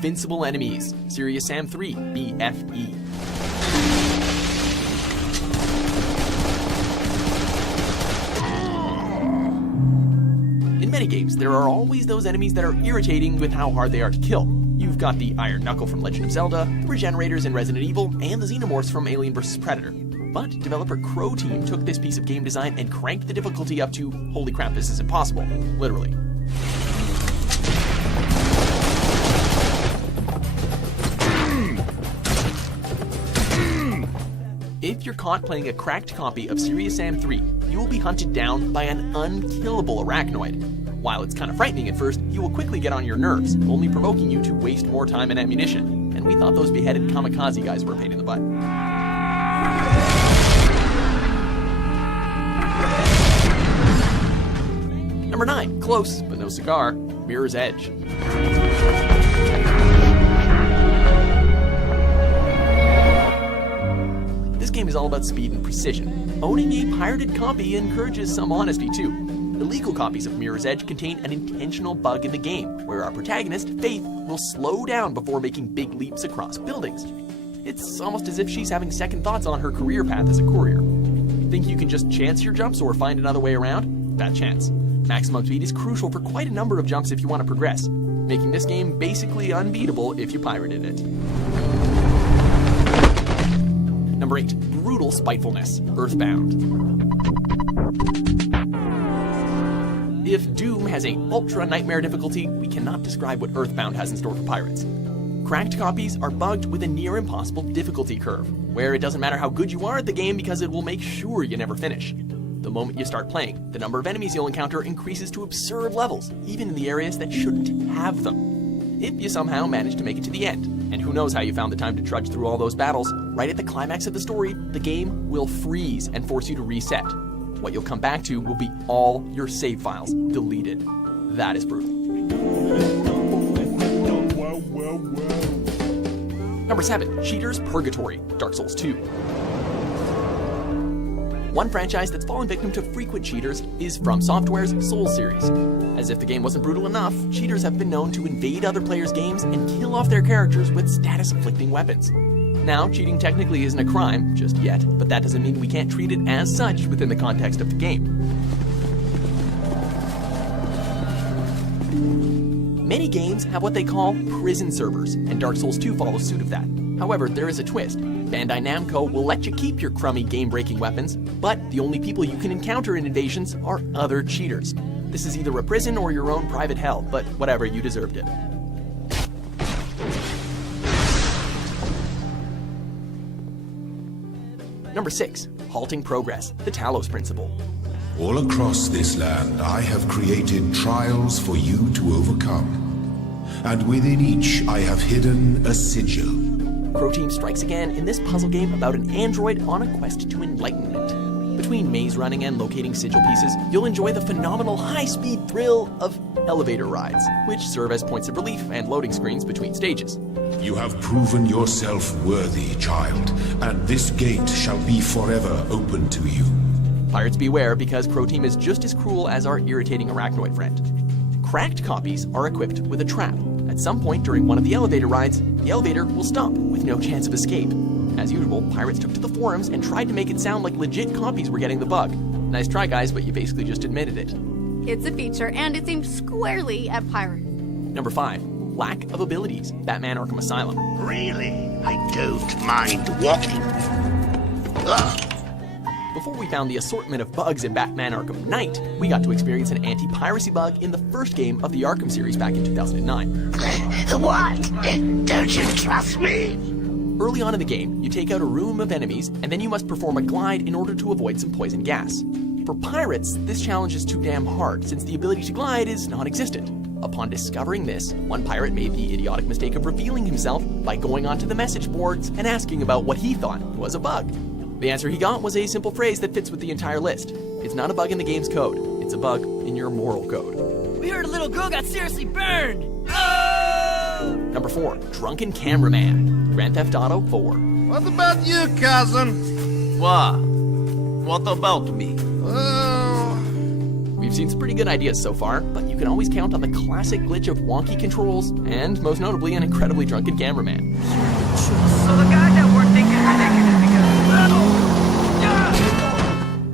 invincible enemies, Serious Sam 3, BFE. In many games, there are always those enemies that are irritating with how hard they are to kill. You've got the Iron Knuckle from Legend of Zelda, the Regenerators in Resident Evil, and the Xenomorphs from Alien vs. Predator. But developer Crow Team took this piece of game design and cranked the difficulty up to, holy crap, this is impossible. Literally. If you're caught playing a cracked copy of Serious Sam 3, you will be hunted down by an unkillable arachnoid. While it's kind of frightening at first, he will quickly get on your nerves, only provoking you to waste more time and ammunition. And we thought those beheaded kamikaze guys were a pain in the butt. Number 9, close, but no cigar, Mirror's Edge. This game is all about speed and precision. Owning a pirated copy encourages some honesty too. Illegal copies of Mirror's Edge contain an intentional bug in the game, where our protagonist, Faith, will slow down before making big leaps across buildings. It's almost as if she's having second thoughts on her career path as a courier. Think you can just chance your jumps or find another way around? Bad chance. Maximum speed is crucial for quite a number of jumps if you want to progress, making this game basically unbeatable if you pirated it. Number 8, brutal spitefulness, Earthbound. If Doom has a ultra nightmare difficulty, we cannot describe what Earthbound has in store for pirates. Cracked copies are bugged with a near impossible difficulty curve, where it doesn't matter how good you are at the game because it will make sure you never finish. The moment you start playing, the number of enemies you'll encounter increases to absurd levels, even in the areas that shouldn't have them. If you somehow manage to make it to the end, and who knows how you found the time to trudge through all those battles, right at the climax of the story, the game will freeze and force you to reset. What you'll come back to will be all your save files deleted. That is brutal. Number 7, Cheater's Purgatory, Dark Souls 2. One franchise that's fallen victim to frequent cheaters is From Software's Souls series. As if the game wasn't brutal enough, cheaters have been known to invade other players' games and kill off their characters with status-afflicting weapons. Now, cheating technically isn't a crime, just yet, but that doesn't mean we can't treat it as such within the context of the game. Many games have what they call prison servers, and Dark Souls 2 follows suit of that. However, there is a twist. Bandai Namco will let you keep your crummy game-breaking weapons, but the only people you can encounter in invasions are other cheaters. This is either a prison or your own private hell, but whatever, you deserved it. Number 6, Halting Progress, the Talos Principle. All across this land, I have created trials for you to overcome. And within each, I have hidden a sigil. Crow Team strikes again in this puzzle game about an android on a quest to enlightenment. Between maze running and locating sigil pieces, you'll enjoy the phenomenal high-speed thrill of elevator rides, which serve as points of relief and loading screens between stages. You have proven yourself worthy, child, and this gate shall be forever open to you. Pirates beware, because Crow Team is just as cruel as our irritating arachnoid friend. Cracked copies are equipped with a trap. At some point during one of the elevator rides, the elevator will stop with no chance of escape. As usual, pirates took to the forums and tried to make it sound like legit copies were getting the bug. Nice try, guys, but you basically just admitted it. It's a feature, and it's aimed squarely at pirates. Number 5, lack of abilities, Batman Arkham Asylum. Really? I don't mind walking. Ugh. Before we found the assortment of bugs in Batman Arkham Knight, we got to experience an anti-piracy bug in the first game of the Arkham series back in 2009. What? Don't you trust me? Early on in the game, you take out a room of enemies, and then you must perform a glide in order to avoid some poison gas. For pirates, this challenge is too damn hard, since the ability to glide is non-existent. Upon discovering this, one pirate made the idiotic mistake of revealing himself by going onto the message boards and asking about what he thought was a bug. The answer he got was a simple phrase that fits with the entire list. It's not a bug in the game's code, it's a bug in your moral code. We heard a little girl got seriously burned! Oh! Number 4, Drunken Cameraman, Grand Theft Auto 4. What about you, cousin? What? What about me? Oh... We've You've seen some pretty good ideas so far, but you can always count on the classic glitch of wonky controls, and most notably an incredibly drunken cameraman. So the guy that we're thinking is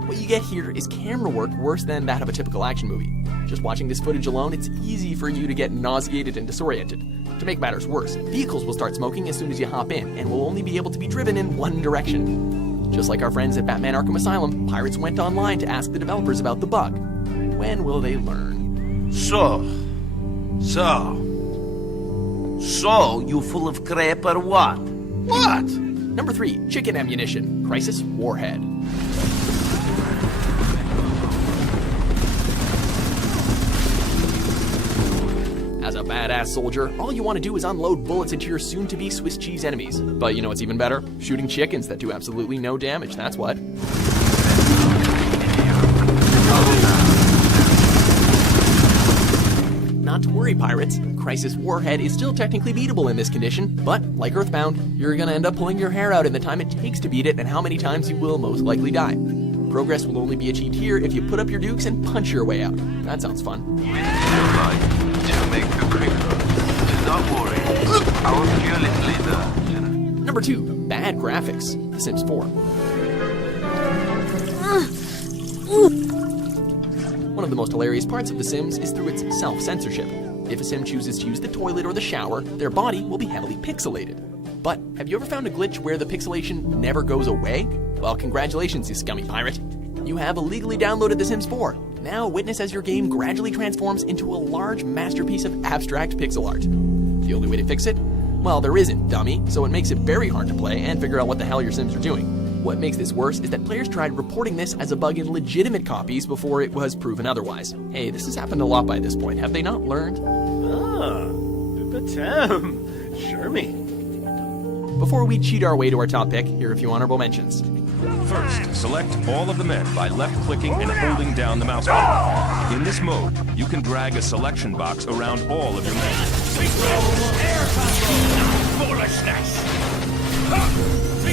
What you get here is camera work worse than that of a typical action movie. Just watching this footage alone, it's easy for you to get nauseated and disoriented. To make matters worse, vehicles will start smoking as soon as you hop in, and will only be able to be driven in one direction. Just like our friends at Batman Arkham Asylum, pirates went online to ask the developers about the bug. When will they learn? So, you full of crap or what? What? Number 3, chicken ammunition, crisis warhead. As a badass soldier, all you want to do is unload bullets into your soon-to-be Swiss cheese enemies. But you know what's even better? Shooting chickens that do absolutely no damage, that's what. Not to worry, pirates. Crisis Warhead is still technically beatable in this condition, but like Earthbound, you're gonna end up pulling your hair out in the time it takes to beat it and how many times you will most likely die. Progress will only be achieved here if you put up your dukes and punch your way out. That sounds fun. To make the quicker. Do not worry. Our fearless leader. Number 2, bad graphics. The Sims 4. One of the most hilarious parts of The Sims is through its self-censorship. If a Sim chooses to use the toilet or the shower, their body will be heavily pixelated. But have you ever found a glitch where the pixelation never goes away? Well, congratulations, you scummy pirate. You have illegally downloaded The Sims 4. Now witness as your game gradually transforms into a large masterpiece of abstract pixel art. The only way to fix it? Well, there isn't, dummy, so it makes it very hard to play and figure out what the hell your Sims are doing. What makes this worse is that players tried reporting this as a bug in legitimate copies before it was proven otherwise. Hey, this has happened a lot by this point. Have they not learned? Sure me. Before we cheat our way to our top pick, here are a few honorable mentions. First, select all of the men by left-clicking and holding down the mouse button. In this mode, you can drag a selection box around all of your men. Foolishness!